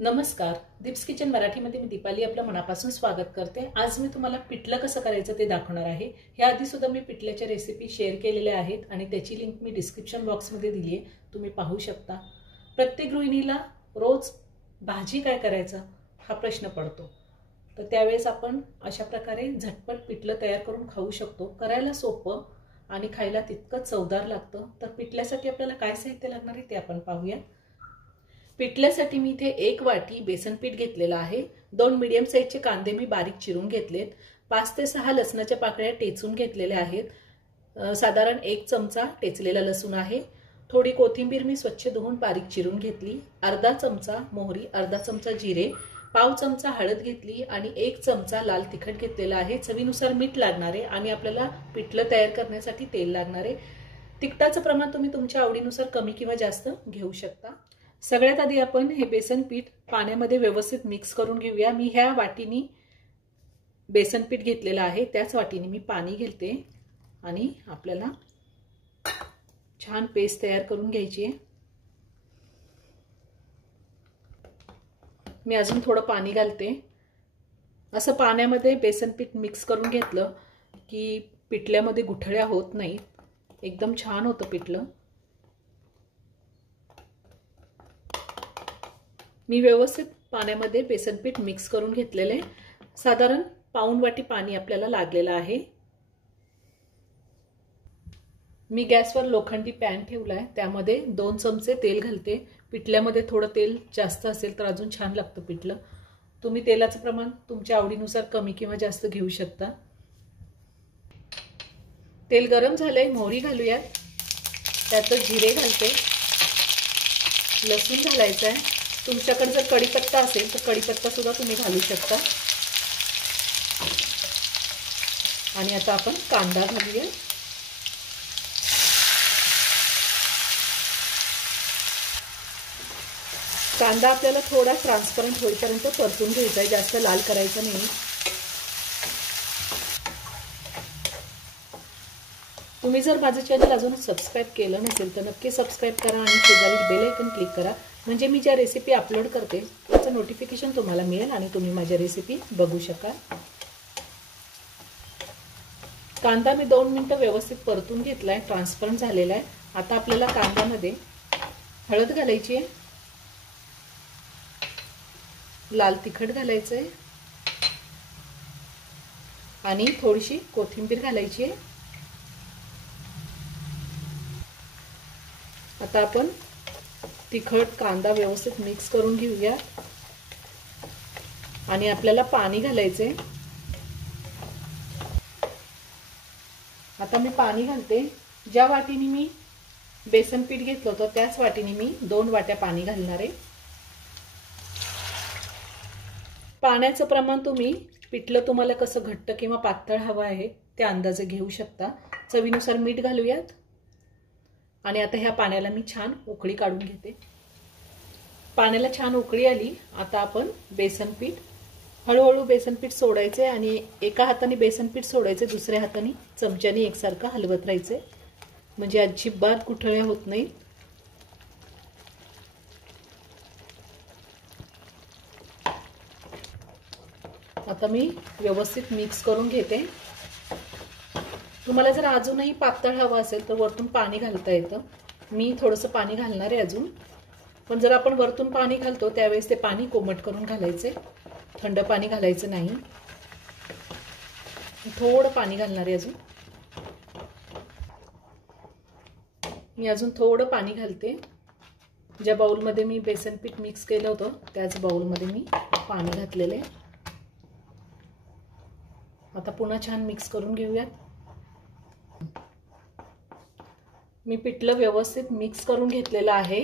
नमस्कार, दीप्स किचन मराठीमध्ये मी दीपाली आपलं मनापासून स्वागत करते। आज मी तुम्हाला पिठलं कसं करायचं ते दाखवणार आहे। या आधी सुद्धा मी पिठल्याच्या रेसिपी शेअर केलेल्या आहेत आणि त्याची लिंक मी डिस्क्रिप्शन बॉक्समध्ये दिली आहे, तुम्ही पाहू शकता। प्रत्येक गृहिणीला रोज भाजी काय करायचं हा प्रश्न पडतो, तर त्यावेळेस आपण अशा प्रकारे झटपट पिठलं तयार करून खाऊ शकतो। करायला सोपं आणि खायला तितकंच चवदार लागतं। तर पिठल्यासाठी आपल्याला काय साहित्य लागणार आहे ते आपण पाहूया। पिठल्यासाठी मी इथे 1 वाटी बेसन पीठ घेतलेला आहे। 2 मीडियम साइजचे कांदे मी बारीक चिरून घेतलेत। 5 ते 6 लसणाच्या पाकळ्या टेचून घेतलेल्या आहेत। साधारण 1 चमचा टेचलेला लसूण आहे। थोडी कोथिंबीर मी स्वच्छ धुवून बारीक चिरून घेतली। अर्धा चमचा मोहरी, अर्धा चमचा जिरे, पाव चमचा हळद घेतली आणि 1 चमचा लाल तिखट घेतलेला आहे। चवीनुसार मीठ लागणार आहे आणि आपल्याला पिठलं तयार करण्यासाठी तेल लागणार आहे। तिखटाचं प्रमाण तुम्ही तुमच्या आवडीनुसार कमी किंवा जास्त घेऊ शकता। सगळ्यात आधी आपण हे बेसन पीठ पाण्यामध्ये व्यवस्थित मिक्स करून घेऊया। मी ह्या वाटीनी बेसन पीठ घेतलेलं आहे, त्याच वाटीने मी पाणी घेते आणि आपल्याला छान पेस्ट तयार करून घ्यायची आहे। मी अजून थोडं पाणी घालते। असं पाण्यामध्ये बेसन पीठ मिक्स करून घेतलं की पिठल्यामध्ये गुठळ्या होत नाहीत, एकदम छान होतं पिठलं। मी व्यवस्थित पाण्यामध्ये बेसन पीठ मिक्स करून घेतलेले। साधारण पाऊण वाटी पाणी आपल्याला लागलेलं आहे। मी गॅसवर लोखंडी पॅन ठेवलाय, त्यामध्ये 2 चमचे तेल घालते। पिठल्यामध्ये थोडं तेल जास्त असेल तर अजून छान लागतं पिठलं। तुम्ही तेलाचं प्रमाण तुमच्या आवडीनुसार कमी किंवा जास्त घेऊ शकता। तेल गरम झालंय, मोहरी घालूया, त्यातच जिरे घालते, लसूण घालायचा आहे। तुमच्याकडे जर कढीपत्ता असेल तर कढीपत्ता सुद्धा तुम्ही घालू शकता। आणि आता आपण कांदा घालूया। कांदा आपल्याला थोडा ट्रान्सपरंट होईपर्यंत परतून घ्यायचा आहे, जास्त लाल करायचा नाही। तुम्ही जर माझं चॅनल अजून सबस्क्राइब केलं नसेल तर नक्की सबस्क्राइब करा आणि शेजारी बेल आयकॉन क्लिक करा, म्हणजे मी ज्या रेसिपी अपलोड करते त्याचं नोटिफिकेशन तुम्हाला मिळेल आणि तुम्ही माझ्या रेसिपी बघू शकाल। कांदा मी 2 मिनिटं व्यवस्थित परतून घेतलाय, ट्रान्सपरंट झालेला आहे। आता आपल्याला कांद्यामध्ये हळद घालायची आहे, लाल तिखट घालायचं आहे आणि थोडीशी कोथिंबीर घालायची आहे। आता आपण तिखट कांदा व्यवस्थित मिक्स करून घेऊया आणि आपल्याला पाणी घालायचे। आता मी पाणी घालते। ज्या वाटीने मी बेसन पीठ घेतलं होतं त्याच वाटीने मी 2 वाट्या पाणी घालणार आहे। पाण्याचं प्रमाण तुम्ही पिठलं तुम्हाला कसं घट्ट किंवा पातळ हवं आहे त्या अंदाजे घेऊ शकता। चवीनुसार मीठ घालूयात आणि आता ह्या पाण्याला मी छान उकळी काढून घेते। पाण्याला छान उकळी आली, आता आपण बेसन पीठ हळूहळू बेसन पीठ सोडायचे आणि एका हाताने बेसन पीठ सोडायचे, दुसऱ्या हाताने चमच्याने एकसारखं हलवत राहायचे, म्हणजे अजिबात गुठळ्या होत नाहीत। आता मी व्यवस्थित मिक्स करून घेते। तुम्हाला जर अजूनही पातळ हवं असेल तर वरतून पाणी घालता येतं। मी थोडंसं पाणी घालणार आहे अजून, पण जर आपण वरतून पाणी घालतो त्यावेळेस ते पाणी कोमट करून घालायचे, थंड पाणी घालायचं नाही। थोडं पाणी घालणार आहे अजून। मी अजून थोडं पाणी घालते। ज्या बाउलमध्ये मी बेसन पीठ मिक्स केलं होतं त्याच बाउलमध्ये मी पाणी घातलेलं आहे। आता पुन्हा छान मिक्स करून घेऊया। मी पिठलं व्यवस्थित मिक्स करून घेतलेलं आहे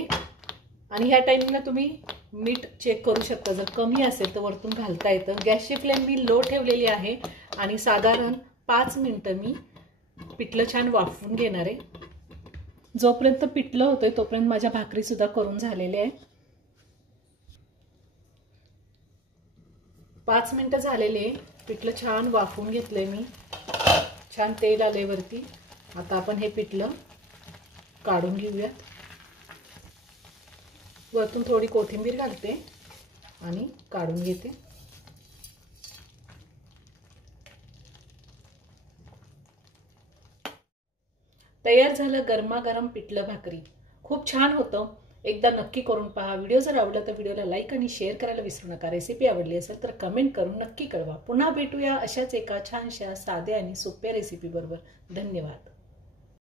आणि ह्या टाइमला तुम्ही मीठ चेक करू शकता, जर कमी असेल तर वरतून घालता येतं। गॅसची फ्लेम मी लो ठेवलेली आहे आणि साधारण 5 मिनिटं मी पिठलं छान वाफवून घेणार आहे। जोपर्यंत पिठलं होतंय तोपर्यंत माझ्या भाकरी सुद्धा करून झालेल्या आहेत। 5 मिनिटं झालेले, पिठलं छान वाफवून घेतलंय मी, छान तेल आलंय वरती। आता आपण हे पिठलं काढून घेऊयात। वरतून थोडी कोथिंबीर घालते आणि काढून घेते। तयार झालं गरमागरम पिठलं भाकरी। खूप छान होतं, एकदा नक्की करून पहा। व्हिडिओ जर आवडला तर व्हिडिओला लाईक आणि शेअर करायला विसरू नका। रेसिपी आवडली असेल तर कमेंट करून नक्की कळवा। पुन्हा भेटूया अशाच एका छानशा साध्या आणि सोप्या रेसिपी बरोबर। धन्यवाद।